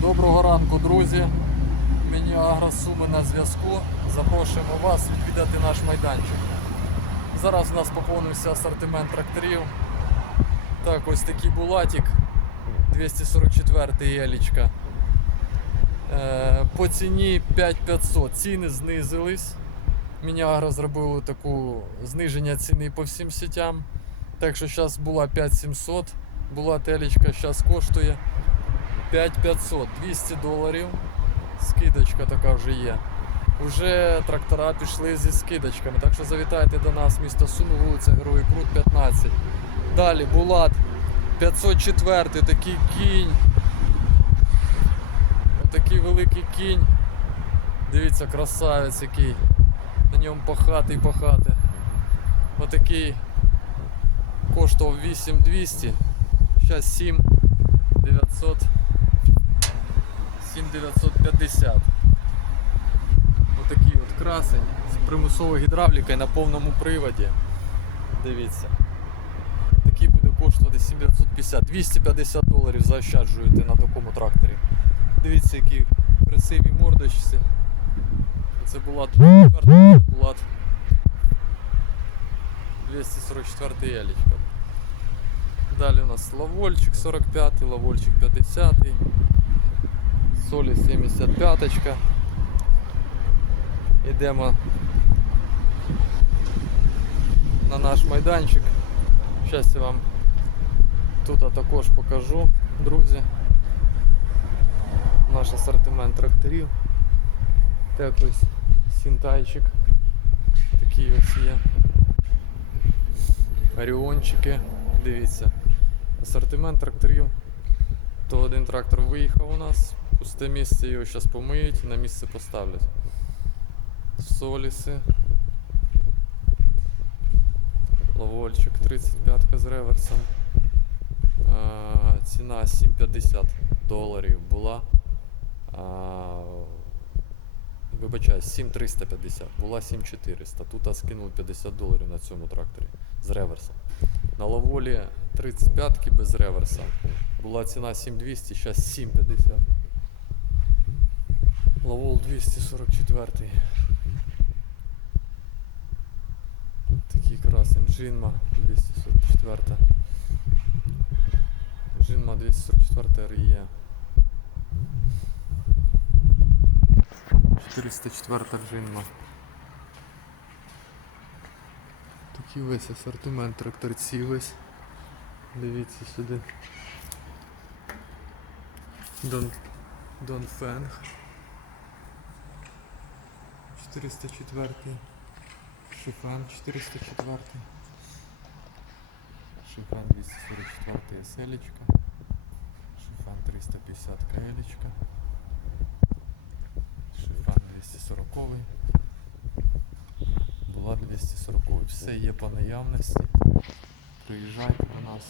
Доброго ранку, друзі. Мені Агросуми на зв'язку. Запрошуємо вас відвідати наш майданчик. Зараз у нас поповнився асортимент тракторів. Так, ось такий булатик 244 елічка. Е, По ціні 5500. Ціни знизились. Мініагро зробили таку зниження ціни по всім сітям. Так що зараз була 5700, була телечка, зараз коштує 5500, 200 доларів. Скидочка така вже є. Уже трактора пішли зі скидочками. Так що завітайте до нас, місто Суми, вулиця Герої Крут 15. Далі Булат 504, такий кінь. Отакий великий кінь. Дивіться, красавець який. На ньому пахати і пахати. Отакий коштував 8200. Зараз 7900. 7950. Отакий от красень з примусовою гідравлікою на повному приводі. Дивіться. Такий буде коштувати 7950. 250 доларів заощаджуєте на такому тракторі. Дивіться, які красиві мордочці. Це була 4 була 244 ялічка. Далі у нас лавольчик 45, лавольчик 50, солі 75. Йдемо на наш майданчик. Зараз я вам тут також покажу, друзі. Наш асортимент тракторів. Так ось сінтайчик. Такий ось є. Оріончики. Дивіться. Асортимент тракторів. То один трактор виїхав у нас, пусте місце, його зараз помиють і на місце поставлять. Соліси. Ловольчик 35 з реверсом. А, ціна 7,50 доларів була. А, Вибачаюсь, 7350, була 7400. Тут я скинув 50 доларів на цьому тракторі з реверсом. На лаволі 35 без реверса. Була ціна 7200, зараз 750. Лавол 244. Такий красень Джинма 244. Джинма 244 RE. 404 джинма. Такий весь асортимент тракторців весь. Дивіться сюди. Дон, Дон Фенг. 404. Шифан 404. Шифан 244 селечка. Шифан 350 каелечка. Шифан 240. Була 240. Все є по наявності. Приїжджайте до нас.